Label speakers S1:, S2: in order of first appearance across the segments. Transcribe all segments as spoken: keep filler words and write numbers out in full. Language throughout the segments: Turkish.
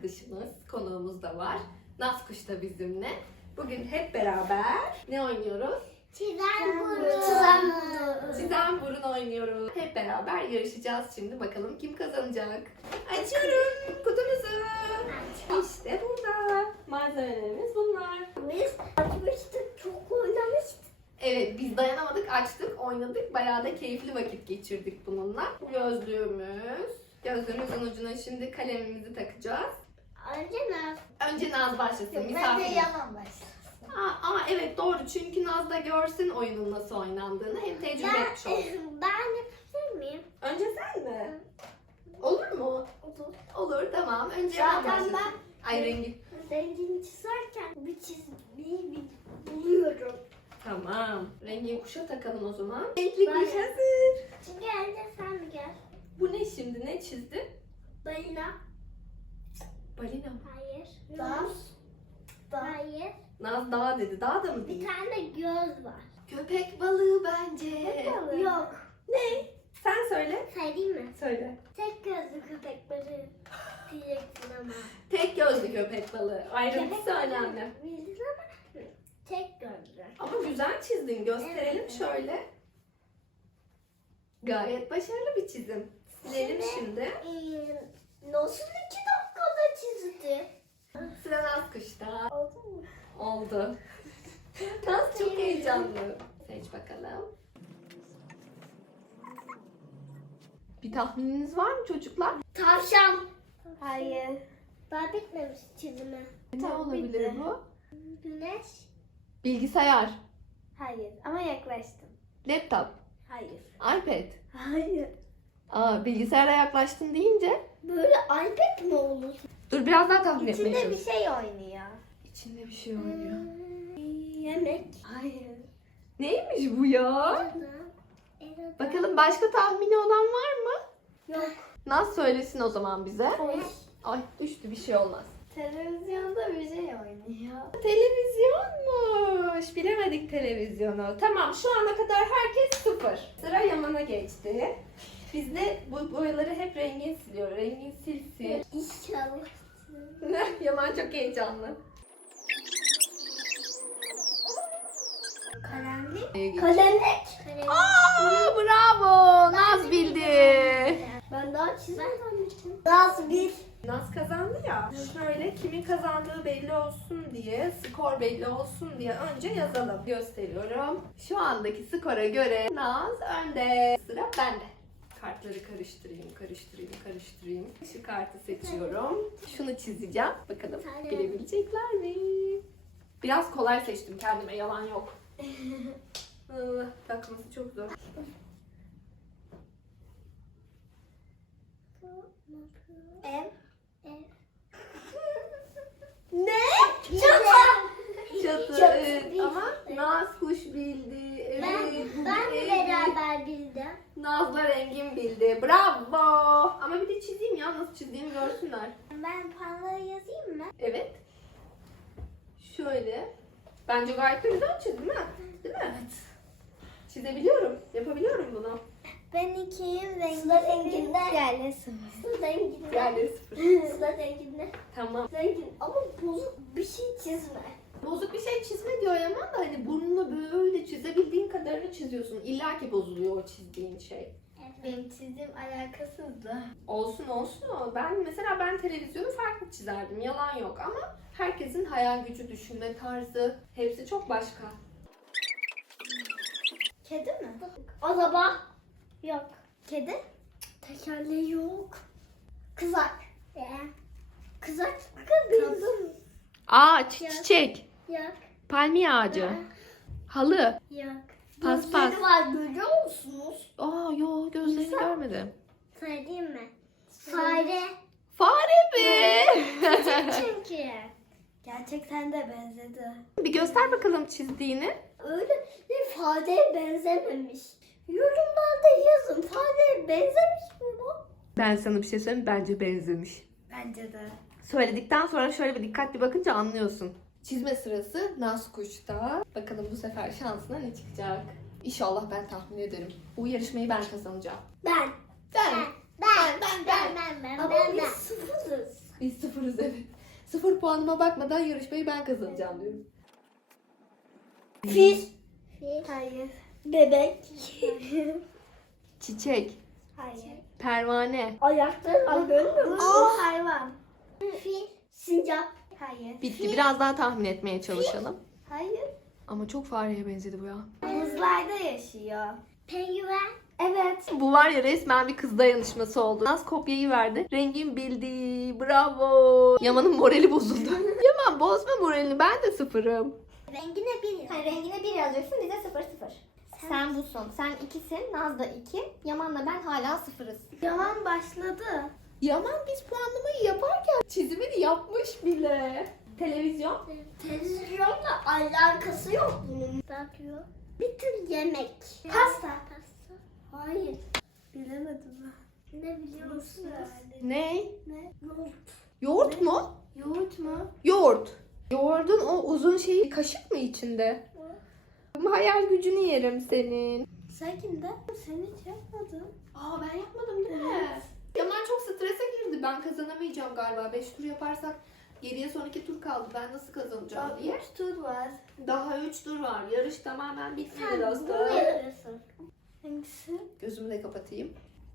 S1: arkadaşımız, konuğumuz da var. Naz Kuş da bizimle. Bugün hep beraber ne oynuyoruz?
S2: Çizen burun. Çizen burun.
S1: Çizen burun oynuyoruz. Hep beraber yarışacağız şimdi. Bakalım kim kazanacak? Açıyorum kutumuzu. İşte burada. Malzemelerimiz bunlar.
S2: Biz açmıştık, çok oynamıştık.
S1: Evet, biz dayanamadık, açtık, oynadık. Bayağı da keyifli vakit geçirdik bununla. Bu gözlüğümüz. Gözlüğümüzün ucuna şimdi kalemimizi takacağız.
S2: Önce Naz.
S1: Önce Naz başlasın.
S2: Ben de
S1: Misafir.
S2: yalan başlasın.
S1: Aa, aa, evet doğru, çünkü Naz da görsün oyunun nasıl oynandığını. Hem tecrübe etmiş olsun.
S2: Ben yapabilir miyim?
S1: Önce sen mi? Olur mu?
S2: Olur.
S1: Olur, tamam. Önce Naz
S2: Zaten
S1: başlasın.
S2: ben
S1: Ay rengi.
S2: rengini çizerken bir çizgiyi bir buluyorum.
S1: Tamam. Rengin kuşa takalım o zaman. Renkli
S2: Ben-
S1: kuş hazır.
S2: Çünkü önce sen mi gel?
S1: Bu ne şimdi? Ne çizdin?
S2: Balina.
S1: Balina mı?
S2: Hayır. Naz. Hayır.
S1: Naz dağ dedi. Dağ da mı
S2: Bir
S1: değil?
S2: tane göz var.
S1: Köpek balığı bence.
S2: Yok.
S1: Ne? Sen söyle.
S2: Söyleyeyim mi?
S1: Söyle.
S2: Tek gözlü köpek balığı diyeceksin ama.
S1: Tek gözlü köpek balığı. Ayrıntısı
S2: Köpek balığı
S1: önemli.
S2: bildin ama tek gözlü.
S1: Ama güzel çizdin. Gösterelim
S2: Evet.
S1: şöyle. Gayet başarılı bir çizim. Silelim şimdi.
S2: Ee, nasıl iki dakikada çizdi?
S1: Sıra Naz Kuş'ta.
S2: Oldu mu?
S1: Oldu. Naz çok heyecanlı. Seç bakalım. Bir tahmininiz var mı çocuklar?
S2: Tavşan. Hayır. Daha bitmemiş çizimi.
S1: Ne olabilir bu?
S2: Güneş.
S1: Bilgisayar,
S2: Hayır ama yaklaştım.
S1: laptop,
S2: Hayır.
S1: iPad.
S2: Hayır.
S1: Aa, bilgisayara yaklaştın deyince.
S2: Böyle iPad mi olur?
S1: Dur biraz daha tahmin etmeye
S2: İçinde bir
S1: çalış.
S2: şey oynuyor.
S1: İçinde bir şey oynuyor.
S2: Hmm, yemek. Hayır.
S1: Neymiş bu ya?
S2: Bakalım.
S1: Bakalım başka tahmini olan var mı?
S2: Yok.
S1: Naz söylesin o zaman bize.
S2: Oy.
S1: Ay düştü, bir şey olmaz.
S2: Televizyonda bir şey oynuyor.
S1: Televizyonmuş. Bilemedik televizyonu. Tamam, şu ana kadar herkes sıfır. Sıra Yaman'a geçti. Biz de bu boyaları hep rengin siliyor. Rengin silsin.
S2: İnşallah.
S1: Yaman çok heyecanlı.
S2: Kalemlik. Kalemlik.
S1: Aa, bravo. Naz bildi.
S2: Ben daha çizememiştim. Naz bir.
S1: Naz kazandı ya. Şöyle kimin kazandığı belli olsun diye, skor belli olsun diye önce yazalım. Gösteriyorum. Şu andaki skora göre Naz önde. Sıra bende. Kartları karıştırayım, karıştırayım, karıştırayım. Şu kartı seçiyorum. Şunu çizeceğim. Bakalım
S2: Tamam.
S1: bilebilecekler mi? Biraz kolay seçtim kendime, yalan yok. Allah, takması çok zor.
S2: Ev. Ev.
S1: Ne?
S2: Çatı.
S1: Çatı,
S2: Çatı
S1: evet.
S2: bildi.
S1: Ama Naz kuş bildi. Evet,
S2: Ben,
S1: bu
S2: ben
S1: bir
S2: de
S1: ev.
S2: beraber bildim.
S1: Naz'la Rengin bildi. Bravo. Ama bir de çizeyim ya, nasıl çizdiğimi görsünler.
S2: Ben panları yazayım mı?
S1: Evet. Şöyle. Bence gayet de güzel çizdim ha. Değil mi? Evet. Çizebiliyorum. Yapabiliyorum bunu.
S2: Ben ikiyim renginde. Renginde. Yerli sıfır. Su renginde.
S1: Yerleri sıfır.
S2: Su renginde.
S1: Tamam.
S2: Rengin. Ama bozuk bir şey çizme.
S1: Bozuk bir şey çizme diyor Yaman da hani burnunu böyle çizebildiğin kadarını çiziyorsun. İlla ki bozuluyor o çizdiğin şey.
S2: Benim çizdiğim alakasızdı.
S1: Olsun olsun. Ben mesela ben televizyonu farklı çizerdim. Yalan yok ama herkesin hayal gücü, düşünme tarzı hepsi çok başka.
S2: Kedi mi? Araba. Yok. Kedi? Tekerleği yok. Kızak. Ee, kızak kızım.
S1: Ağaç,
S2: Ya.
S1: çiçek,
S2: Yok.
S1: palmiye ağacı, halı.
S2: Yok.
S1: Paspas.
S2: Gözleri var görüyor musunuz?
S1: Aa yo, gözlerini
S2: İnsan-
S1: görmedim.
S2: Söyleyeyim mi? Fare.
S1: Fare mi?
S2: Çünkü. Gerçekten de benzedi.
S1: Bir göster bakalım çizdiğini.
S2: Öyle bir fareye benzememiş. Yorumlarda yazın. Fareye benzemiş mi bu?
S1: Ben sana bir şey söyleyeyim, bence benzemiş.
S2: Bence de.
S1: Söyledikten sonra şöyle bir dikkatli bakınca anlıyorsun. Çizme sırası Naz Kuş'ta. Bakalım bu sefer şansına ne çıkacak? İnşallah ben tahmin ederim. Bu yarışmayı ben kazanacağım.
S2: Ben.
S1: Ben.
S2: Ben. Ben. Ben. Ben. Ben.
S1: Ama
S2: ben,
S1: biz
S2: ben. sıfırız.
S1: Biz sıfırız evet. Sıfır puanıma bakmadan yarışmayı ben kazanacağım diyorum.
S2: Fil. Fil. Hayır. Bebek.
S1: Çiçek.
S2: Hayır.
S1: Pervane.
S2: Ayakları var, görmüyor musun?
S1: Aa!
S2: Hayvan. Fil. Sincap. Hayır.
S1: Bitti. Biraz daha tahmin etmeye çalışalım.
S2: Hayır.
S1: Ama çok fareye benzedi bu ya.
S2: Buzlarda yaşıyor. Penguen. Evet.
S1: Bu var ya resmen bir kız dayanışması oldu. Naz kopyayı verdi. Rengin bildi. Bravo. Yaman'ın morali bozuldu. Yaman bozma moralini. Ben de sıfırım.
S2: Rengine bir yaz. Hayır, rengine bir yazacaksın, bize sıfır sıfır. Sen,
S3: Sen busun. Sen ikisin. Naz da iki. Yaman'la ben hala sıfırız.
S2: Yaman başladı.
S1: Yaman biz puanlamayı yaparken çizimini yapmış bile. Televizyon.
S2: Televizyonla alakası yok bunun. Ne yapıyor? Bir tür yemek. Pasta. Pasta. Hayır. Bilemedim ben. Ne biliyor musunuz?
S1: Ne?
S2: Ne? Yoğurt.
S1: Yoğurt mu?
S2: Yoğurt mu?
S1: Yoğurt. Yoğurdun o uzun şeyi kaşık mı içinde? Hayal gücünü yerim senin.
S2: Sen kimde? Sen hiç yapmadın.
S1: Aa ben yapmadım değil mi? Yaman çok strese girdi. Ben kazanamayacağım galiba. beş tur yaparsak geriye son iki tur kaldı. Ben nasıl kazanacağım
S2: Daha
S1: diye.
S2: üç tur var.
S1: Daha üç tur var. Yarış tamamen bitmedi
S2: Sen bunu
S1: dostum.
S2: yapıyorsun. Hangisi?
S1: Gözümü de kapatayım.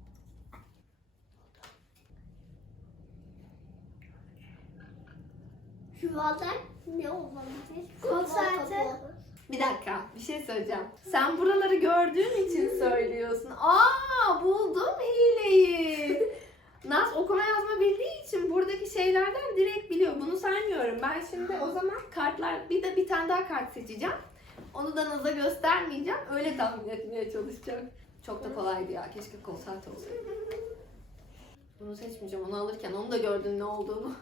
S2: Yuvarlak ne olabilir? Konserte.
S1: Bir dakika, bir şey söyleyeceğim. Sen buraları gördüğün için söylüyorsun. Aa, buldum hileyi. Naz okuma yazma bildiği için buradaki şeylerden direkt biliyor. Bunu saymıyorum. Ben şimdi o zaman kartlar, bir de bir tane daha kart seçeceğim. Onu da Naz'a göstermeyeceğim. Öyle tahmin etmeye çalışacağım. Çok da kolaydı ya. Keşke kol saat olsaydı. Bunu seçmeyeceğim. Onu alırken onu da gördün ne olduğunu.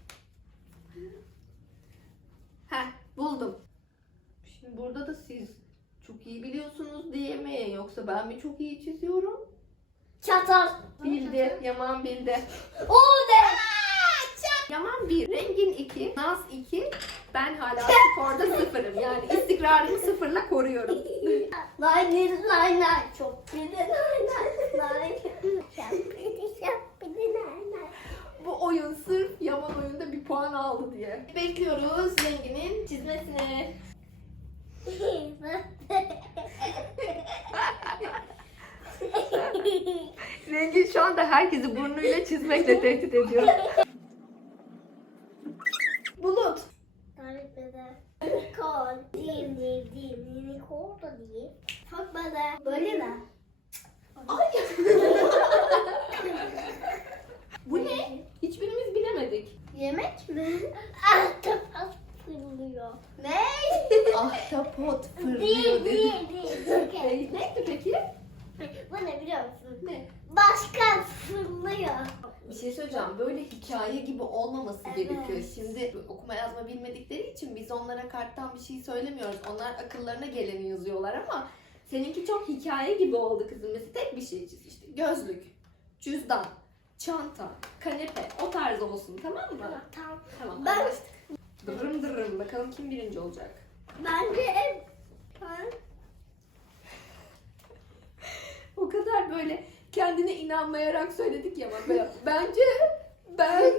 S1: Heh, buldum. Şimdi burada da siz çok iyi biliyorsunuz diye mi? Yoksa ben mi çok iyi çiziyorum?
S2: Çatal.
S1: Bildi. Yaman bildi.
S2: O de.
S1: Yaman bir, rengin iki, Naz iki. Ben hala skorda sıfırım. Yani istikrarımı sıfırla koruyorum.
S2: Lay lay lay lay. Çok bir de lay lay lay. Şap bir de şap bir de lay lay.
S1: Bu oyun sırf Yaman oyunda bir puan aldı diye. Bekliyoruz renginin çizmesini. Rengin şu anda herkesi burnuyla çizmekle tehdit ediyor. Bulut.
S2: Unicorn. Değil değil değil. Unicorn da değil. Bak bana. Böyle mi?
S1: Ay. Bu ne? Hiçbirimiz bilemedik.
S2: Yemek mi? Ahtapot fırlıyor. Ne?
S1: Ahtapot fırlıyor
S2: Değil
S1: dedi.
S2: değil değil.
S1: Ee, Neydi peki?
S2: Bu ne biliyor musun?
S1: Ne?
S2: Başkan fırlıyor.
S1: Bir şey söyleyeceğim. Böyle hikaye gibi olmaması
S2: Evet.
S1: gerekiyor. Şimdi okuma yazma bilmedikleri için biz onlara karttan bir şey söylemiyoruz. Onlar akıllarına geleni yazıyorlar ama seninki çok hikaye gibi oldu kızım. Mesela tek bir şey çiz işte. Gözlük, cüzdan, çanta, kanepe o tarz olsun tamam mı?
S2: Tamam.
S1: Tamam
S2: Ben-
S1: anlaştık. Dırırım dırırım bakalım kim birinci olacak.
S2: Bence ev. Ben
S1: O kadar böyle kendine inanmayarak söyledik ya ama ben- bence ben...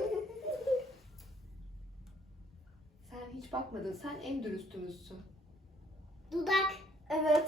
S1: Sen hiç bakmadın. Sen en dürüstümüzsün.
S2: dudak. Evet.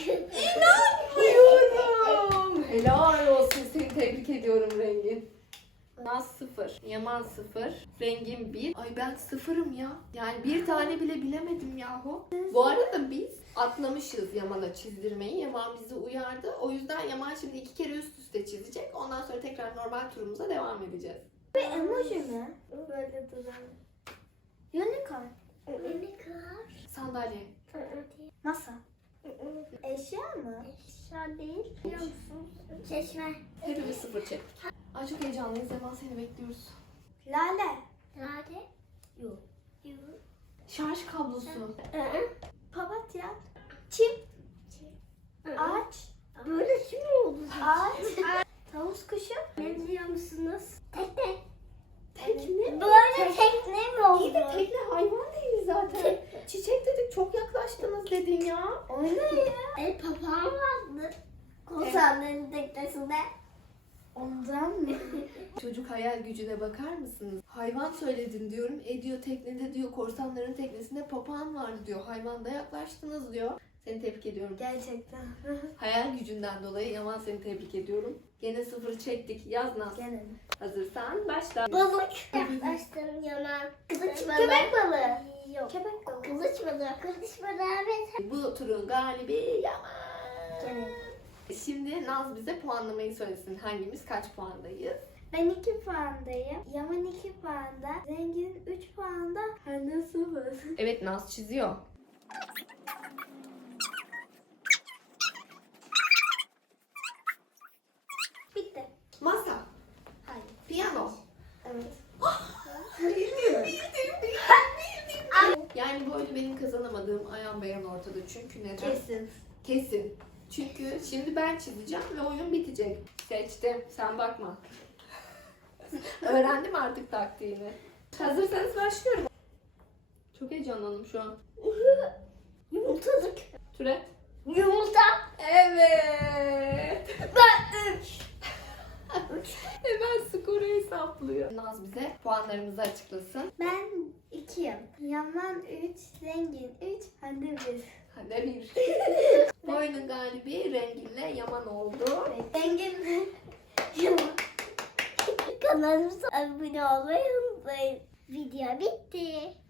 S1: İnanmıyorum. Helal olsun. Seni tebrik ediyorum Rengin. Naz sıfır. Yaman sıfır. Rengin bir. Ay ben sıfırım ya. Yani bir tane bile bilemedim yahu. Bu arada biz atlamışız Yaman'a çizdirmeyi. Yaman bizi uyardı. O yüzden Yaman şimdi iki kere üst üste çizecek. Ondan sonra tekrar normal turumuza devam edeceğiz.
S2: Bir emoji mi? Böyle duran. Unicorn. Unicorn.
S1: Sandalye.
S2: Masa. Eşya mı? Eşya değil. Biliyor musun? Çeşme.
S1: Hepimiz sıfır çektik. Ay çok heyecanlıyız. Yaman seni bekliyoruz.
S2: Lale. Lale. Yok. Yok.
S1: Şarj kablosu.
S2: Papatya. Çim. Ağaç. Böyle çim mi oldu? Ağaç. Tavus kuşu. Ne biliyor musunuz? Tekne.
S1: Tekne.
S2: Böyle tekne mi oldu?
S1: İyi de tekne hayvan değil zaten. Çiçek dedik çok yaklaştınız dedin ya.
S2: O ne ya? El papağan vardı. Konserlerin teknesinde. Ondan mı?
S1: Çocuk hayal gücüne bakar mısınız? Hayvan söyledin diyorum. E diyor teknede diyor korsanların teknesinde papağan vardı diyor. Hayvanda yaklaştınız diyor. Seni tebrik ediyorum.
S2: Gerçekten.
S1: Hayal gücünden dolayı Yaman seni tebrik ediyorum. Gene sıfır çektik. Yaz Naz.
S2: Gene.
S1: Hazırsan başla.
S2: Balık. Yaklaştım Yaman. Kılıç balığı.
S3: Köpek balığı.
S2: Yok.
S3: Köpek balığı.
S2: Kılıç balığı. Kılıç balığı evet.
S1: Bu turun galibi Yaman.
S2: Gene.
S1: Şimdi Naz bize puanlamayı söylesin. Hangimiz kaç puandayız?
S2: Ben iki puandayım. Yaman iki puanda. Zengin üç puanda. Hande sıfır.
S1: Evet Naz çiziyor.
S2: Bitti.
S1: Masa,
S2: Hayır.
S1: piyano.
S2: Evet.
S1: Yani böyle benim kazanamadığım ayan beyan ortada. Çünkü neden?
S2: Kesin.
S1: Kesin. Çünkü şimdi ben çizeceğim ve oyun bitecek. Seçtim. Sen bakma. Öğrendim artık taktiğini. Hazırsanız başlıyorum. Çok heyecanlandım şu an.
S2: Yumurtacık.
S1: Türet.
S2: Yumurta.
S1: Evet.
S2: Ben üç.
S1: Hemen skoru hesaplıyor. Naz bize puanlarımızı açıklasın.
S2: Ben ikiyim. Yaman üç. Zengin üç. Hande bir.
S1: Hadi bir. Bu oyunun galibi Rengin'le Yaman oldu.
S2: Zengin Yaman. Kanalımıza abone olmayı unutmayın. Video bitti.